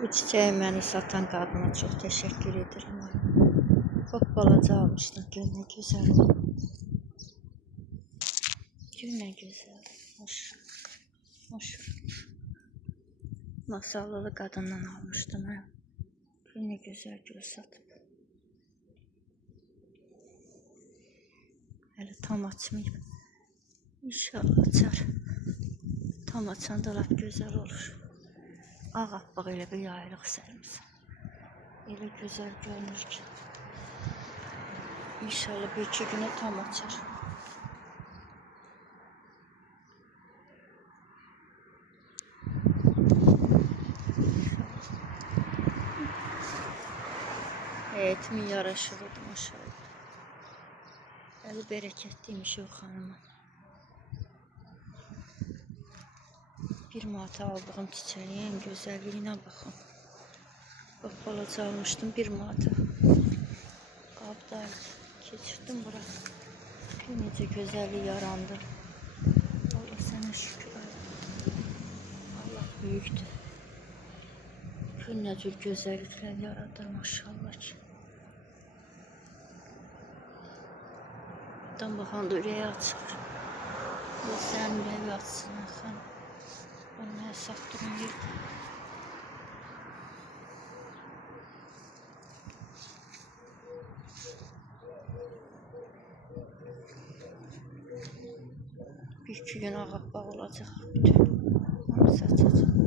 Bu çiçeği məni satan qadına çox təşəkkür edirəm. Bak balaca almışdım. Gör nə gözəl. Gör nə gözəl. Hoş. Masallılı qadından almışdım. Gör nə gözəl gül satıb. Hələ tam açmayıb. İnşallah açar. Tam açanda lap gözəl olur. Ağappaq elə bir yaylıq sərmişəm. Elə gözəl görünür ki. İnşallah bir iki günə tam açar. Həyətimin yaraşıqlıdır maşallah. Əli bərəkətliymiş o xanımın. Bir manata aldığım çiçəyin gözəlliyinə baxın. Bak balaca almışdım 1 manata. Qabdaydı. Keçirdim bura. Necə gözəllik yarandı. Allah sənə şükür. Allah büyüktür. Nə cür gözəlliklər yaradır maşallah ki. Buradan baxanda ürəyi açılır. Allah sənin ürəyi açsın xanım. Onlara satdığım yerdə. Bir iki gün ağappaq olacaq. Bütün hamısı açacaq.